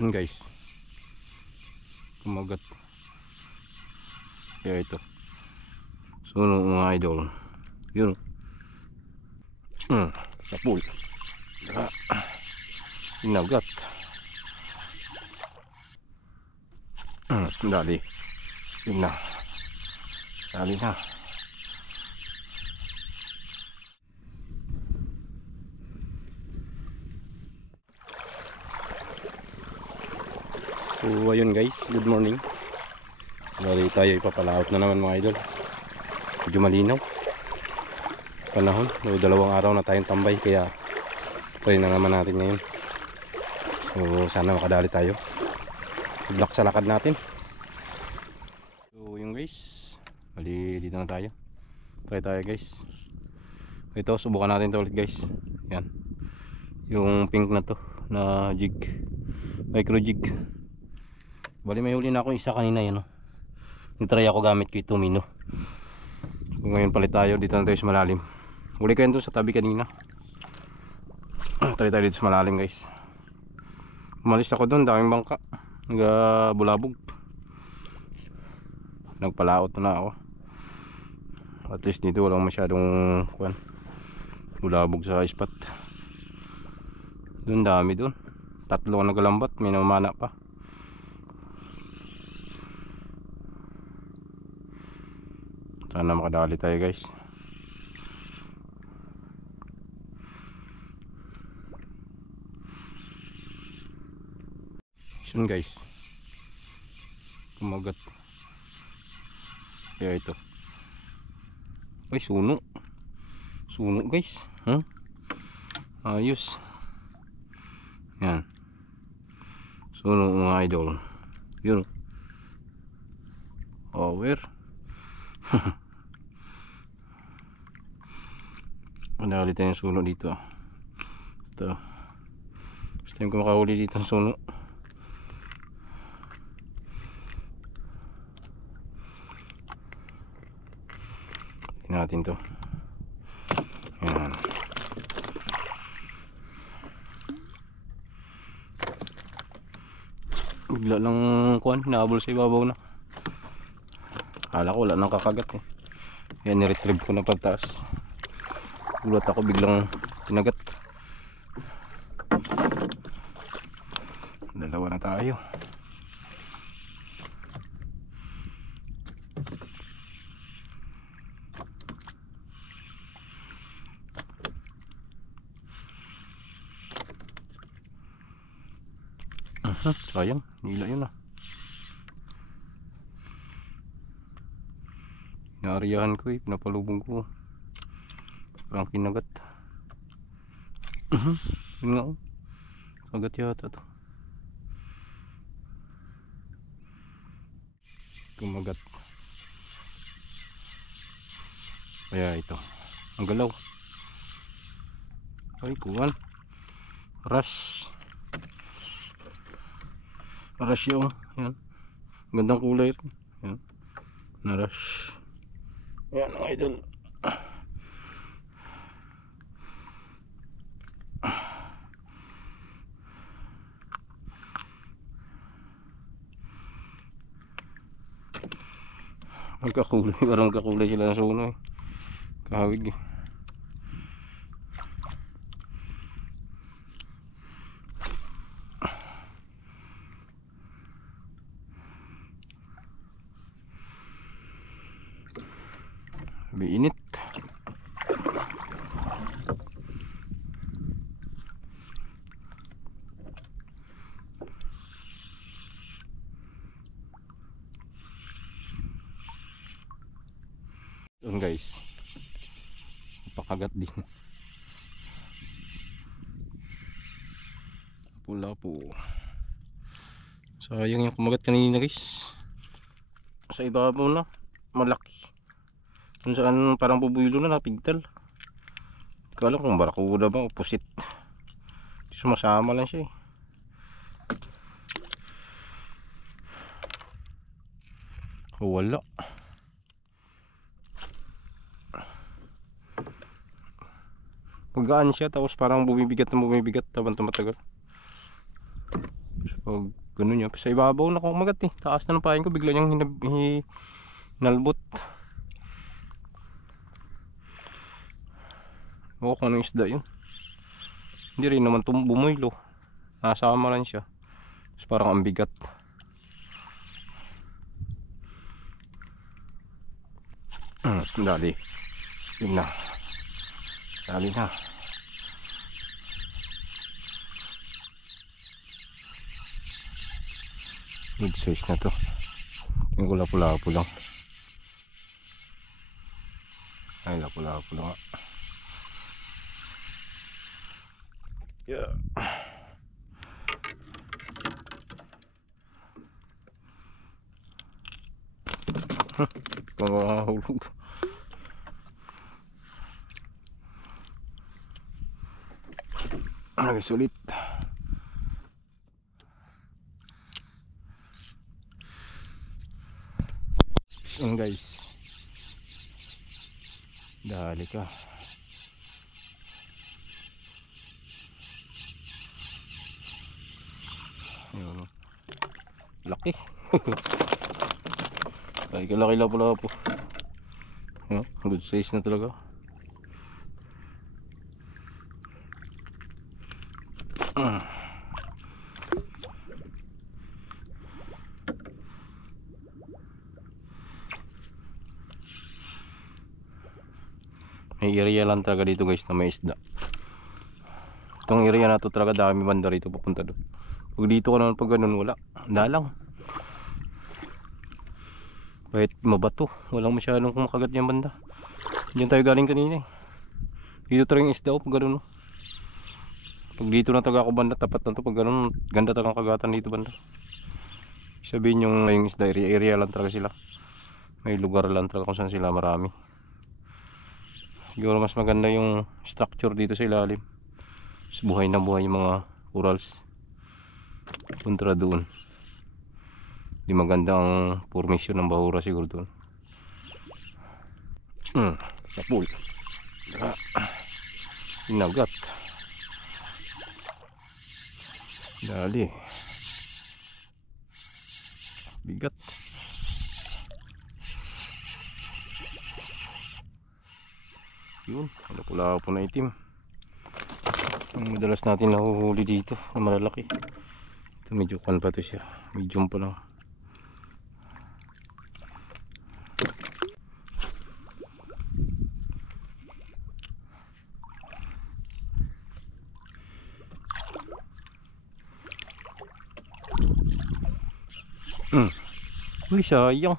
Yun guys, kumagat. Kaya ito suno mga idol. Yun. Sapul. Sinagat. Dali. Yun na. Dali na. So ayun guys, good morning. Bali tayo ipapalaot na naman mga idol. Medyo malinaw panahon, so, 2 araw na tayong tambay, kaya try na naman natin ngayon. So sana makadali tayo, block sa lakad natin. So yung guys, bali dito na tayo. Try tayo guys. Ito, subukan natin to ulit guys. Yan, yung pink na to na jig, micro jig. Bali may huli na ako isa kanina, yan o. Nitry ako gamit ko ito mino. So, ngayon palit tayo, dito na tayo sa malalim. Huli ko yan doon sa tabi kanina. Try tayo dito sa malalim guys. Umalis ako doon, daming bangka, bulabog. Nagpalaot na ako. At least dito walang masyadong bulabog sa spot. Doon dami doon. 3 nagalambat, may namana pa. Sana makadali tayo guys. Yun guys, kumagat. Kaya ito, ay suno. Suno guys, ayos. Yan, suno mga idol. Yun, over. Madali tayong suno dito. Ito, first time ko makahuli dito ng suno. Natin to. Yan. Bigla lang nahabol sa ibabaw na. Akala ko wala nang kakagat eh. Yan, ni-retrieve ko na pagtaas. Gulat ako, biglang kinagat. Dalawa na tayo. Sayang, nila yun ah. Inaariyahan ko eh, pinapalubong ko. Parang kinagat. Yun nga oh, kagat yata to. Kumagat. Kaya ito, ang galaw. Ay kuwan, rush. Rush yung yan, gandang kulay rin. Yan, na rush. Yan ang idol. Magkakulay, parang kakulay sila ng suno eh. Kahawig eh. Init. Yun guys, pakagat din. Pula po. Sayang yung kumagat kanina guys. Sa ibabaw na, malaki. Kung saan parang bubuylo na, napigtal. Kala kung barakuda ba o pusit. Sumasama lang siya eh. Wala. Paggaan siya tapos parang bumibigat na bumibigat habang tumatagal. Pag ganun yun, sa ibabaw na kumagat eh. Taas na ng pain ko, bigla niyang hinalbot. Oo, kung anong isda yun. Hindi rin naman bumuilo. Nasama lang siya. Tapos parang ang bigat. Dali. Yun na. Dali na. Good size na to. Yung lapu-lapu lang. Ay, lapu-lapu lang. Yeah. Hindi ko makahulog. Ay, sulit. Yan guys. Dali ka. Yun. Laki. Ay, kalaki lapu-lapu. Good size na talaga. May area lang talaga dito guys na may isda. Itong area na to talaga dami banda rito papunta doon. Pag dito ka naman pag ganun wala. Dalang. Kahit mabato, walang masyadong kumakagat yung banda. Diyan tayo galing kanina eh. Dito talaga yung isda pag ganun. Pag dito na taga ako banda, tapat na to pag ganun. Ganda talagang kagatan dito banda. Sabihin yung isda area lang talaga sila. May lugar lang talaga kung saan sila marami. Siguro mas maganda yung structure dito sa ilalim. Mas buhay na buhay yung mga corals kontra doon. Di maganda ang formation ng bahura siguro doon. Sapul. Inagat. Dali. Bigat. Yun, lapu-lapu na itim. Ang madalas natin nahuhuli dito na malalaki. Ito medyo kan pa to siya. Medium pa lang. Uy, sayang.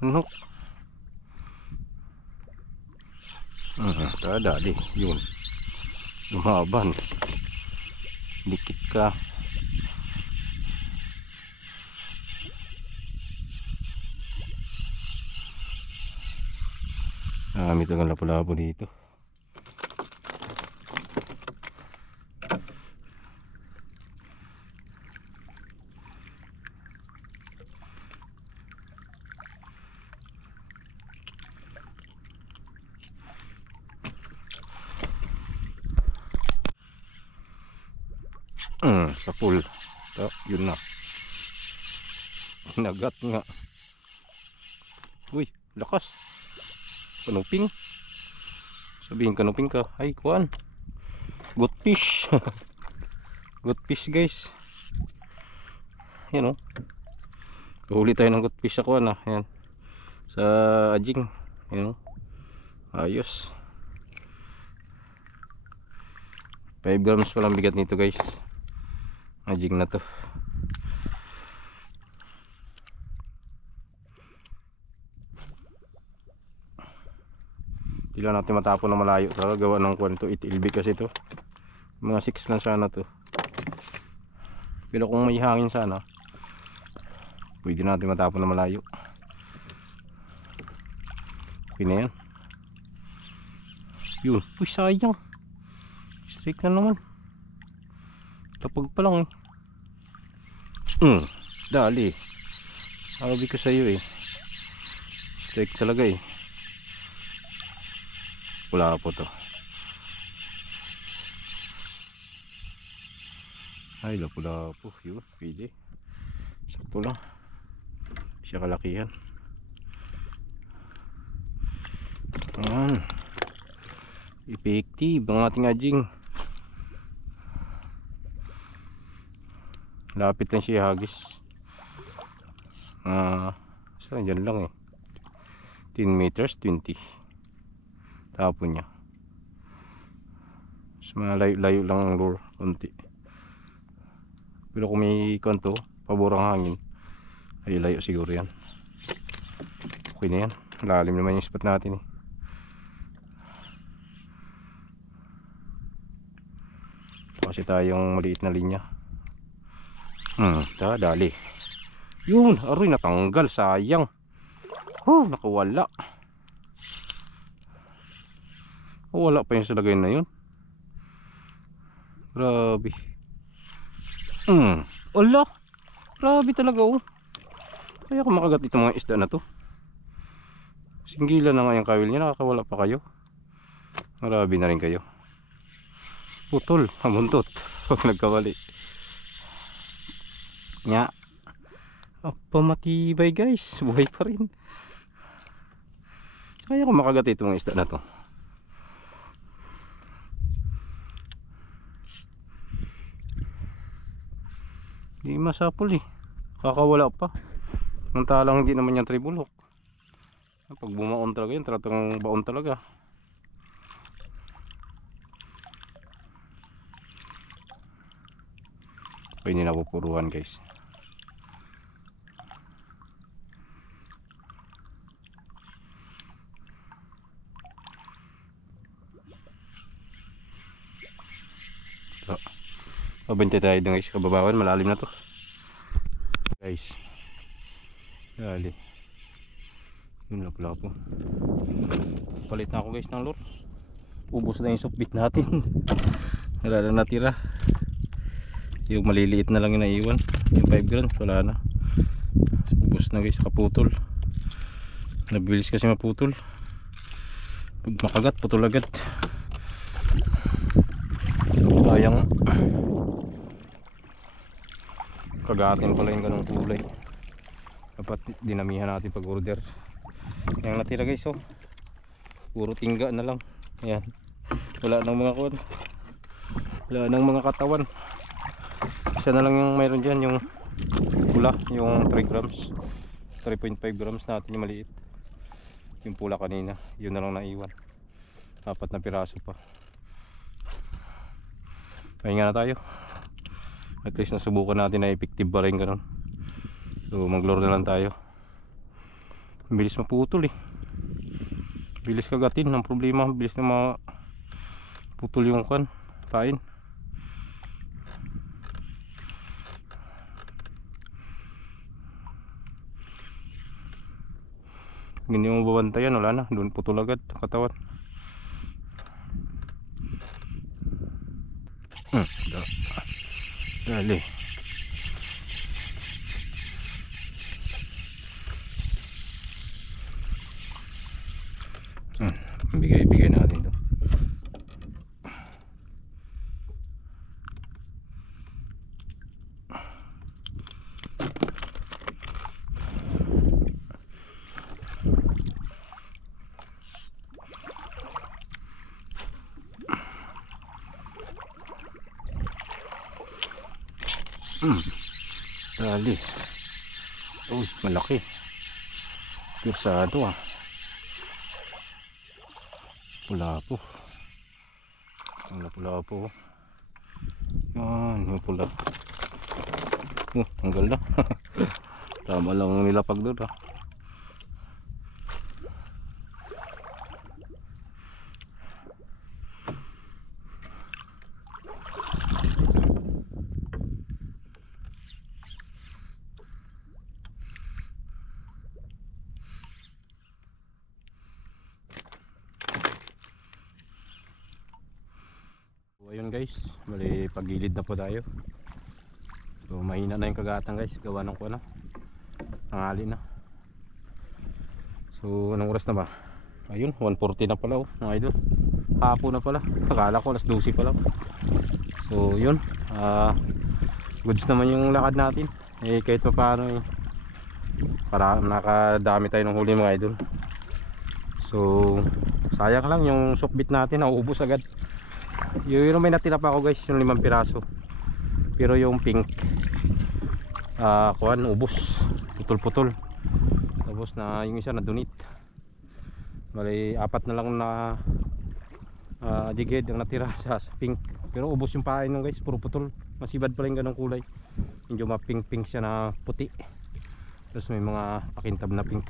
Ano? Dali, yun. Lumaban. Dikit ka. May tagang lapu-lapu dito. Sapul. Yun na. Nagat nga. Uy, lakas. Kanuping. Sabihin kanuping ka. Ay, kuan. Good fish. Good fish guys. Yan o. Huli tayo ng good fish sa kuan ah. Yan. Sa ajing. Yan o. Ayos. 5 grams palang bigat nito guys. Ajing na to. Hindi lang natin matapon na malayo talaga. Gawa ng kwento itilbig kasi to. Mga 6 lang sana to. Pero kung may hangin sana, pwede natin matapon na malayo. Okay na yan. Yun. Uy, sayang. Strike na naman. Tapag pa lang eh. Dali. Sabi ko sa iyo eh. Strike talaga eh. Wala po to. Ay, lapu-lapu. Yun, pwede. Sakto lang. Siya kalakihan. Ayan. Effective ang ating adjing. Lapit lang siya hagis. Basta dyan lang eh. 10 meters, 20. Tapon niya. Mas malayo lang ang lure. Kunti. Pero kung may kanto, paborang hangin, ay layo siguro yan. Okay na yan. Lalim naman yung spot natin eh. Kasi tayong maliit na linya. Dali. Yun, aroy natanggal, sayang. Nakawala. Wala pa yung sa lagay na yun. Grabe. Ala, grabe talaga oh. Kaya kung makagat itong mga isda na to. Singgilan na nga yung kawil niya, nakakawala pa kayo. Grabe na rin kayo. Putol, hamuntot. Huwag nagkawali. Nya. Apa matibay guys, buhay pa rin. Kaya kung makagat itong isda na to. Di masapol eh. Kakawala pa. Mantalang hindi naman yan tribulok. Pag bumaon talaga yun, tratang baon talaga. Pwede na pupuruan guys. Pabintay tayo dun guys, kababawan, malalim na to guys. Dali. Yun lapu-lapu. Palit na ako guys ng lure. Ubus na yung sukbit natin. Wala lang natira. Yung maliliit na lang yung naiwan. Yung 5 grams wala na. Ubus na guys, kaputol. Nabilis kasi maputol. Pag makagat, putol agad. Sayang. Kagatin pala yung ganong kulay. Dapat dinamihan natin pag order. Yang natira guys oh. Puro tingga na lang. Ayan. Wala nang mga kuwan. Wala nang mga katawan. Isa na lang yung mayroon dyan, yung pula, yung 3 grams 3.5 grams natin yung maliit. Yung pula kanina, yun na lang naiwan. 4 na piraso pa. Pahinga na tayo. At least nasubukan natin na effective ba rin ganun. So maglure na lang tayo. Bilis maputol eh. Bilis kagatin. Ang problema, bilis na maputol yung kan pain. Hindi mo babantayan, wala na. Doon putol agad katawan. Dali. Bigay natin to. Dali. Uy, malaki. Pirsado ah. Pula-po. Ang lapu-lapu. Yan, yung pula. Tanggal na. Tama lang nilapag doon ah. Ayun guys, mali pagilid na po tayo. So mahina na yung kagatan guys, gawa ng kuha na tanghali na. So anong oras na ba? Ayun, 1:40 na pala oh mga idol. Hapon na pala, akala ko alas 12 pa lang. So yun, goods naman yung lakad natin. Kahit pa paano para nakadami tayo ng huli mga idol. So sayang lang yung softbait natin, nauubos agad. Yung may natira pa ako guys, yung 5 piraso. Pero yung pink ubos, putol-putol. Tapos na yung isa na donate. Bali 4 na lang na jighead ang natira sa pink. Pero ubos yung pain nung guys, puro putol. Masibad pala yung ganong kulay. Medyo mapink-pink siya na puti. Tapos may mga pakintab na pink.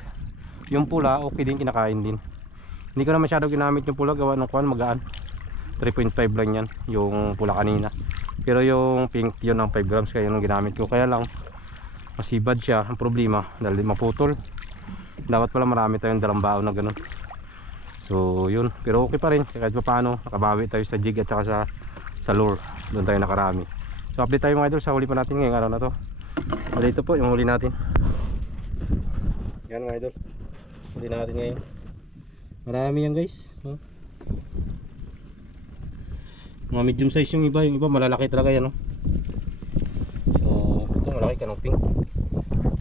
Yung pula okay din, kinakain din. Hindi ko na masyado ginamit yung pula, gawa ng kuwan magaan. 3.5 lang yan yung pula kanina. Pero yung pink yun ang 5 grams, kaya yun ang ginamit ko. Kaya lang masibad siya, ang problema dahil maputol. Dapat pala marami tayong dalang baon na ganun. So yun, pero okay pa rin kahit pa paano, nakabawi tayo sa jig at saka sa lure. Doon tayo nakarami. So update tayo mga idol sa huli pa natin ngayong araw na to. Bali ito po yung huli natin. Yan mga idol, huli natin ngayon. Marami yan guys, mga medium size yung iba malalaki talaga yan, So ito malaki kanong pink.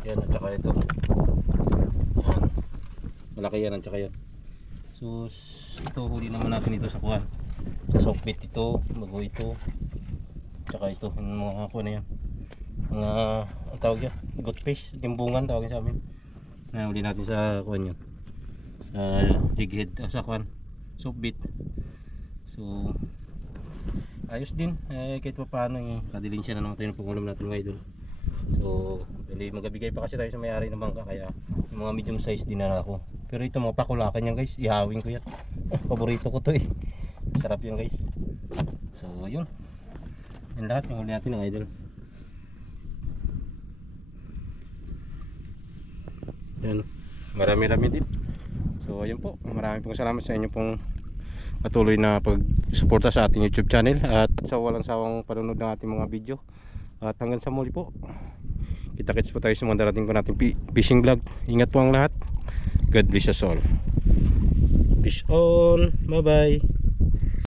Yan at saka ito. Yan. Malaki yan at saka yan. So ito huli naman natin ito sa kuwan. Sa softbait ito, bago ito. Tsaka ito, yung mga kuwan na yan. Mga ang tawag yan, goatfish, timbungan tawagin sa amin. Na huli natin sa kuwan yan. Sa jighead, sa kuwan, softbait. So ayos din, kahit pa paano kadilin siya na naman tayo ng pangulam natin mga idol. So dali magabigay pa kasi tayo sa may-ari ng bangka, kaya yung mga medium size din na ako. Pero ito mga pakulakan yan guys, ihawin ko yan. Paborito ko to sarap yan guys. So yun, yan lahat yung huli natin ng idol. Yan, marami-rami din. So ayun po, maraming pong salamat sa inyo pong patuloy na pagsuporta sa ating YouTube channel at sa walang sawang panunod ng ating mga video. At hanggang sa muli po, kita-kits po tayo sa mga darating ko nating fishing vlog. Ingat po ang lahat. God bless us all. Fish on, bye bye.